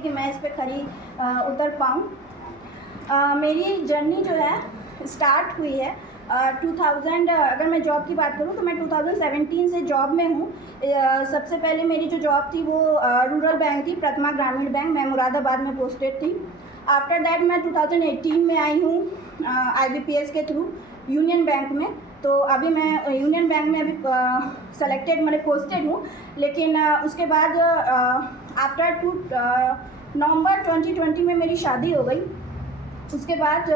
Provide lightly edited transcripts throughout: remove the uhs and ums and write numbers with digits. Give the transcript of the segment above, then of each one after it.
कि मैं इस पर खरी उतर पाऊँ। मेरी जर्नी जो है स्टार्ट हुई है 2000। अगर मैं जॉब की बात करूँ तो मैं 2017 से जॉब में हूँ। सबसे पहले मेरी जो जॉब थी वो रूरल बैंक थी, प्रथमा ग्रामीण बैंक। मैं मुरादाबाद में पोस्टेड थी। आफ्टर दैट मैं 2018 में आई हूँ IBPS के थ्रू यूनियन बैंक में। तो अभी मैं यूनियन बैंक में अभी सेलेक्टेड मैंने पोस्टेड हूँ। लेकिन उसके बाद आफ्टर नवंबर 2020 में मेरी शादी हो गई। उसके बाद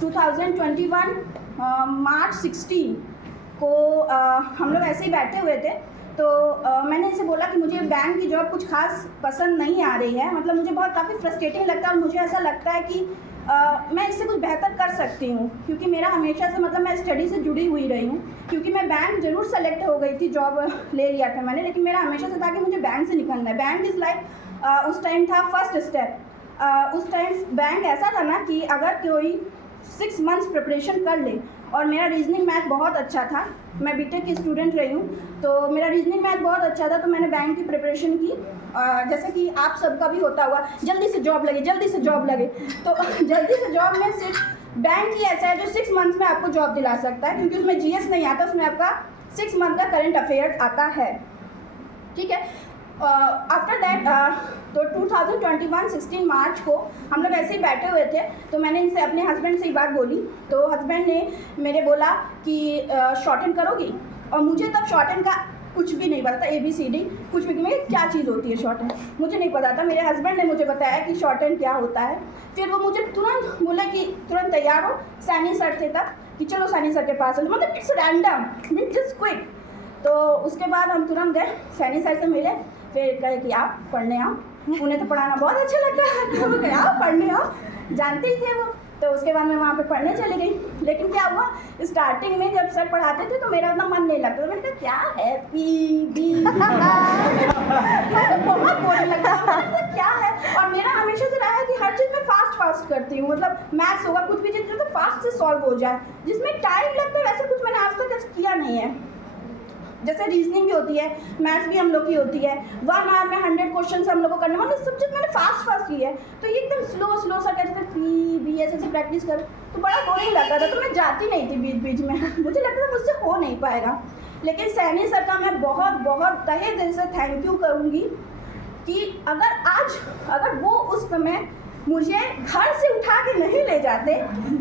2021 मार्च 16 को हम लोग ऐसे ही बैठे हुए थे। तो मैंने इसे बोला कि मुझे बैंक की जॉब कुछ खास पसंद नहीं आ रही है, मतलब मुझे बहुत काफ़ी फ्रस्ट्रेटिंग लगता है और मुझे ऐसा लगता है कि मैं इससे कुछ बेहतर कर सकती हूँ, क्योंकि मेरा हमेशा से मतलब मैं स्टडी से जुड़ी हुई रही हूँ। क्योंकि मैं बैंक ज़रूर सेलेक्ट हो गई थी, जॉब ले लिया था मैंने, लेकिन मेरा हमेशा से था कि मुझे बैंक से निकलना है। बैंक इज़ लाइक उस टाइम था फर्स्ट स्टेप। उस टाइम बैंक ऐसा था ना कि अगर कोई 6 मंथ्स प्रिपरेशन कर ले, और मेरा रीजनिंग मैथ बहुत अच्छा था, मैं बीटेक की स्टूडेंट रही हूँ, तो मेरा रीजनिंग मैथ बहुत अच्छा था, तो मैंने बैंक की प्रिपरेशन की। जैसे कि आप सबका भी होता हुआ, जल्दी से जॉब लगे, जल्दी से जॉब लगे। तो जल्दी से जॉब में सिर्फ बैंक ही ऐसा है जो 6 मंथ्स में आपको जॉब दिला सकता है, क्योंकि उसमें GS नहीं आता, उसमें आपका 6 मंथ का करंट अफेयर आता है। ठीक है। आफ्टर दैट तो 2021 16 मार्च को हम लोग ऐसे ही बैठे हुए थे, तो मैंने इनसे अपने हस्बैंड से ही बात बोली। तो हस्बैंड ने मेरे बोला कि शॉर्टन करोगी, और मुझे तब शॉर्टन का कुछ भी नहीं पता था, ABCD कुछ भी, मैं क्या चीज़ होती है शॉर्टन, मुझे नहीं पता था। मेरे हस्बैंड ने मुझे बताया कि शॉर्टन क्या होता है। फिर वो मुझे तुरंत बोला कि तुरंत तैयार हो, सैनी सर थे तब, कि चलो सैनी सर के पास चलो, मतलब इट्स रैंडम, जस्ट क्विक। तो उसके बाद हम तुरंत गए, सैनी सर से मिले। फिर कहे कि आप पढ़ने आओ, उन्हें तो पढ़ाना बहुत अच्छा लगता है, तो वो कहे आओ पढ़ने आओ, जानते ही थे वो। तो उसके बाद मैं वहाँ पे पढ़ने चली गई। लेकिन क्या हुआ, स्टार्टिंग में जब सर पढ़ाते थे तो मेरा उतना मन नहीं लगता था। मैंने कहा क्या है PB बहुत बोरिंग लगता है, क्या है। और मेरा हमेशा से रहा है कि हर चीज़ में फास्ट करती हूँ, मतलब मैथ्स होगा, कुछ भी चीज़ तो फास्ट से सॉल्व हो जाए, जिसमें टाइम लगता है वैसे कुछ मैंने आज तक किया नहीं है। जैसे रीजनिंग भी होती है, मैथ्स भी हम लोग की होती है, 1 आवर में 100 क्वेश्चन हम लोग को करने, मतलब सब चीज़ मैंने फास्ट की है। तो ये एकदम स्लो सा कहते थे PB ऐसे प्रैक्टिस करो, तो बड़ा बोरिंग लगता था, तो मैं जाती नहीं थी बीच में। मुझे लगता था मुझसे हो नहीं पाएगा। लेकिन सैनी सर का मैं बहुत तहे दिल से थैंक यू करूँगी कि अगर वो उस समय मुझे घर से उठा के नहीं ले जाते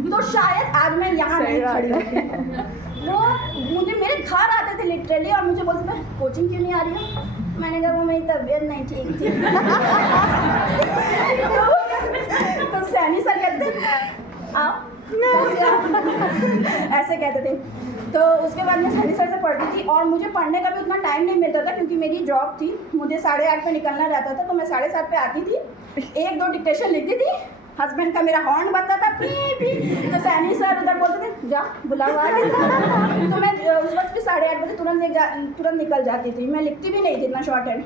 तो शायद आज मैं यहाँ नहीं खड़ी होती। वो मुझे मेरे घर आते थे लिटरली, और मुझे बोलते थे कोचिंग क्यों नहीं आ रही हो। मैंने कहा वो मेरी तबीयत नहीं ठीक थी। तो सैनी सर कहते थे आओ, ऐसे कहते थे। तो उसके बाद मैं सैनी सर से पढ़ती थी, और मुझे पढ़ने का भी उतना टाइम नहीं मिलता था, क्योंकि मेरी जॉब थी, मुझे 8:30 पे निकलना रहता था। तो मैं 7:30 पे आती थी, 1-2 डिक्टेशन लिखती थी, हस्बैंड का मेरा हॉर्न बजता था पी, तो सैनी सर उधर बोलते थे जा बुलाओ आ। तो मैं उस वक्त भी 8:30 बजे तुरंत निकल जाती थी। मैं लिखती भी नहीं थी इतना शॉर्ट हैंड,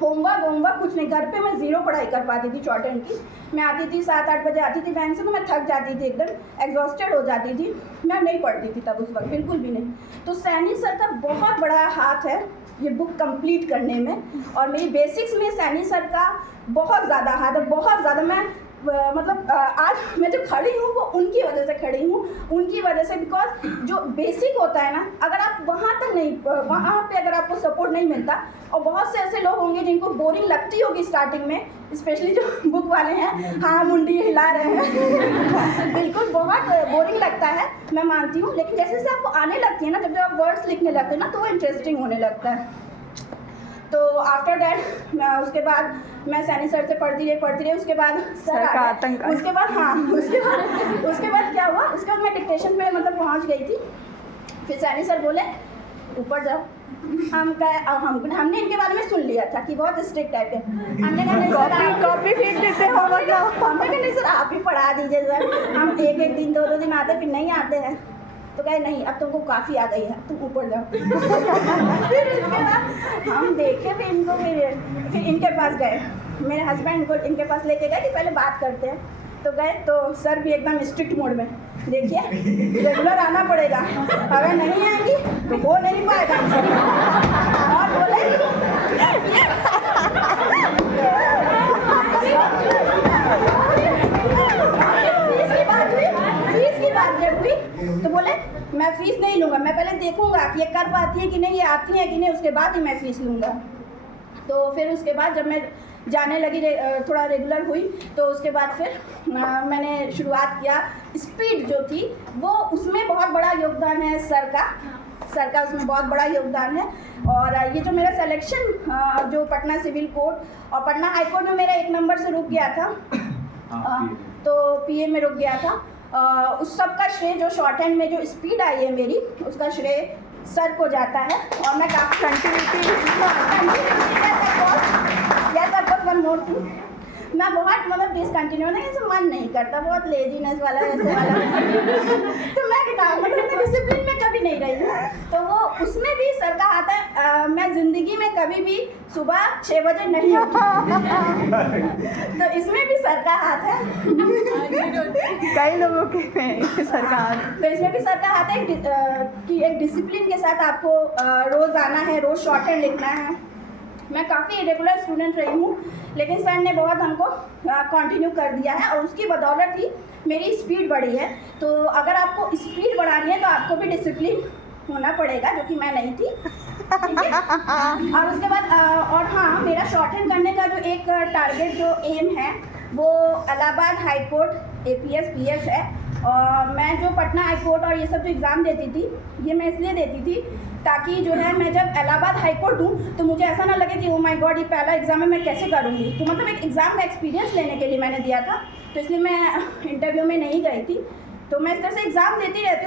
होमवर्क कुछ नहीं, घर पे मैं 0 पढ़ाई कर पाती थी शॉर्ट हैंड की। मैं आती थी 7-8 बजे आती थी बैंक से, तो मैं थक जाती थी, एकदम एग्जॉस्टेड हो जाती थी, मैं नहीं पढ़ती थी तब उस वक्त, बिल्कुल भी नहीं। तो सैनी सर का बहुत बड़ा हाथ है ये बुक कंप्लीट करने में, और मेरी बेसिक्स में सैनी सर का बहुत ज़्यादा हाथ है, बहुत ज़्यादा। मैं मतलब आज मैं जो खड़ी हूँ वो उनकी वजह से खड़ी हूँ, उनकी वजह से, बिकॉज जो बेसिक होता है ना, अगर आप वहाँ तक नहीं, वहाँ पे अगर आपको सपोर्ट नहीं मिलता, और बहुत से ऐसे लोग होंगे जिनको बोरिंग लगती होगी स्टार्टिंग में, स्पेशली जो बुक वाले हैं, हाँ मुंडी हिला रहे हैं बिल्कुल बहुत बोरिंग लगता है, मैं मानती हूँ। लेकिन जैसे जैसे आपको आने लगती है ना, जब आप वर्ड्स लिखने लगते हैं ना, तो वो इंटरेस्टिंग होने लगता है। तो आफ्टर दैट उसके बाद मैं सैनी सर से पढ़ती रही। उसके बाद सर आ गए, उसके बाद क्या हुआ, उसके बाद मैं डिक्टेशन पे मतलब पहुंच गई थी। फिर सैनी सर बोले ऊपर जाओ। हमने इनके बारे में सुन लिया था कि बहुत स्ट्रिक्ट टाइप है। हमने कहा नहीं सर, कॉपी फेंक देते हो, हमने कहा नहीं सर आप ही पढ़ा दीजिए सर, हम एक दिन 2 दिन आते फिर नहीं आते हैं। तो कहे नहीं अब तुमको काफ़ी आ गई है, तुम ऊपर जाओ। फिर उसके बाद हम देखे फिर इनको, फिर इनके पास गए, मेरे हस्बैंड को इनके पास लेके गए कि पहले बात करते हैं। तो गए तो सर भी एकदम स्ट्रिक्ट मोड में, देखिए रेगुलर आना पड़ेगा, अगर नहीं आएंगी तो हो नहीं पाएगा। और बोले मैं फ़ीस नहीं लूँगा, मैं पहले देखूँगा कि ये कर पाती है कि नहीं, ये आती है कि नहीं, उसके बाद ही मैं फ़ीस लूँगा। तो फिर उसके बाद जब मैं जाने लगी, थोड़ा रेगुलर हुई, तो उसके बाद फिर मैंने शुरुआत किया। स्पीड जो थी वो, उसमें बहुत बड़ा योगदान है सर का उसमें बहुत बड़ा योगदान है। और ये जो मेरा सिलेक्शन जो पटना सिविल कोर्ट और पटना हाई कोर्ट में मेरा 1 नंबर से रुक गया था, तो पीए में रुक गया था, उस सब का श्रेय, जो शॉर्ट हैंड में जो स्पीड आई है मेरी, उसका श्रेय सर को जाता है। और मैं काफ़ी वन मोर थिंग, मैं बहुत मतलब डिसकंटिन्यू नहीं, ऐसे मन नहीं करता, बहुत लेजीनेस वाला वैसे वाला तो मैं मतलब डिसिप्लिन में कभी नहीं रही हूँ, तो वो उसमें भी सर का हाथ है। मैं ज़िंदगी में कभी भी सुबह 6 बजे नहीं उठी तो इसमें भी सर का हाथ है। कई लोगों के सर का हाथ, तो इसमें भी सर का हाथ है कि एक डिसिप्लिन के साथ आपको रोज़ आना है, रोज़ शॉर्ट हैंड लिखना है। मैं काफ़ी रेगुलर स्टूडेंट रही हूँ, लेकिन सर ने बहुत हमको कंटिन्यू कर दिया है, और उसकी बदौलत ही मेरी स्पीड बढ़ी है। तो अगर आपको स्पीड बढ़ानी है तो आपको भी डिसिप्लिन होना पड़ेगा, जो कि मैं नहीं थी, ठीक है। और उसके बाद और हाँ, मेरा शॉर्ट हैंड करने का जो एक टारगेट, जो एम है, वो Allahabad high court APS PS है। और मैं जो पटना हाई कोर्ट और ये सब जो एग्ज़ाम देती थी, ये मैं इसलिए देती थी ताकि जो है, मैं जब इलाहाबाद हाई कोर्ट दूँ तो मुझे ऐसा ना लगे कि ओ माय गॉड, ये पहला एग्ज़ाम है, मैं कैसे करूँगी। तो मतलब एक एग्ज़ाम का एक्सपीरियंस लेने के लिए मैंने दिया था, तो इसलिए मैं इंटरव्यू में नहीं गई थी। तो मैं इस तरह से एग्ज़ाम देती रहती हूँ।